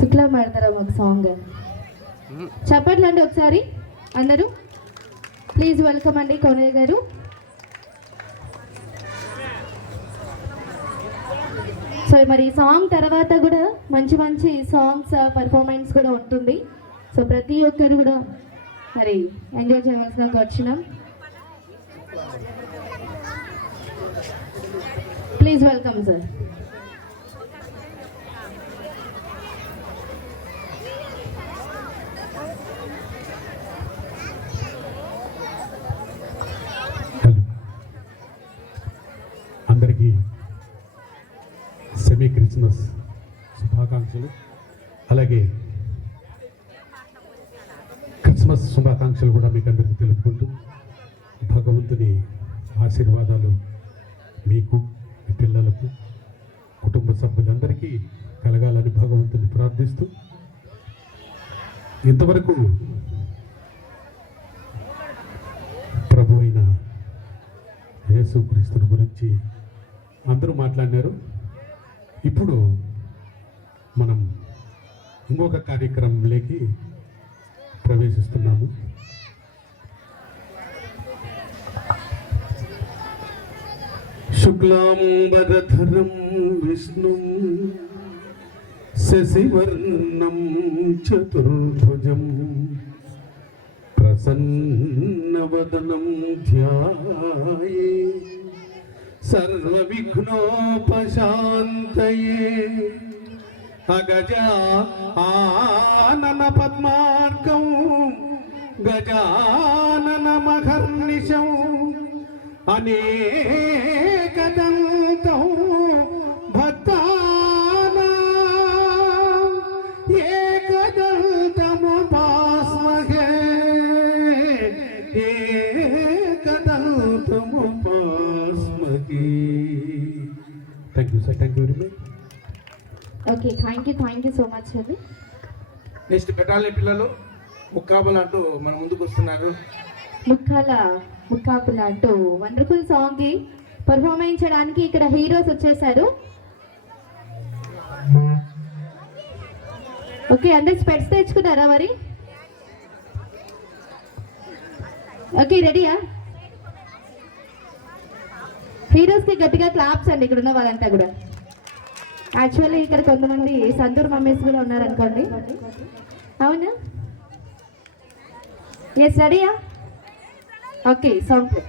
శుక్లా మాడతారా ఒక సాంగ్ చెప్పట్లు అండి ఒకసారి అందరూ ప్లీజ్ వెల్కమ్ అండి కోనయ్య గారు. సో మరి సాంగ్ తర్వాత కూడా మంచి మంచి సాంగ్స్ పర్ఫార్మెన్స్ కూడా ఉంటుంది. సో ప్రతి ఒక్కరు కూడా మరి ఎంజాయ్ చేయవలసిన వచ్చినాం. Please welcome sir. అందరికీ సెమీ క్రిస్మస్ శుభాకాంక్షలు, అలాగే క్రిస్మస్ శుభాకాంక్షలు కూడా మీకు అందరికీ తెలుపుకుంటూ భగవంతుని ఆశీర్వాదాలు మీకు, మీ పిల్లలకు, కుటుంబ సభ్యులందరికీ కలగాలని భగవంతుని ప్రార్థిస్తూ ఇంతవరకు ప్రభు అయిన యేసుక్రీస్తుని గురించి అందరూ మాట్లాడినారు. ఇప్పుడు మనం ఇంకొక కార్యక్రమంలోకి ప్రవేశిస్తున్నాము. శుక్లాంబరధరం విష్ణుం శశివర్ణం చతుర్భుజం ప్రసన్నవదనం ధ్యాయే సర్వవిఘ్నోపశాంతయే అగజా ఆనన పద్మార్కం గజాననమహర్నిశం అనేకదంతం భక్తానాం ఏకదంతముపాస్మహే ఏకదంతముపాస్మహే. Thank you sir, thank you very much. Okay, thank you so much అండి. నెక్స్ట్ బెటాలి పిల్లలు ముక్కాబులు అంటూ మన ముందుకు వస్తున్నారు. ముక్కాపుల అంటూ వండర్ఫుల్ సాంగ్ కి పర్ఫార్మెన్స్ చేయడానికి ఇక్కడ హీరోస్ వచ్చేసారు. ఓకే, అందరు స్పెట్స్ తెచ్చుకున్నారా మరి? ఓకే, రెడీయా? హీరోస్ కి గట్టిగా క్లాప్స్ అండి ఇక్కడ ఉన్న వాళ్ళంతా కూడా. యాక్చువల్లీ ఇక్కడ కొంతమంది సంతూర్ మమ్మీస్ కూడా ఉన్నారు అనుకోండి. అవునా? ఎస్, రెడీయా? Okay, song play.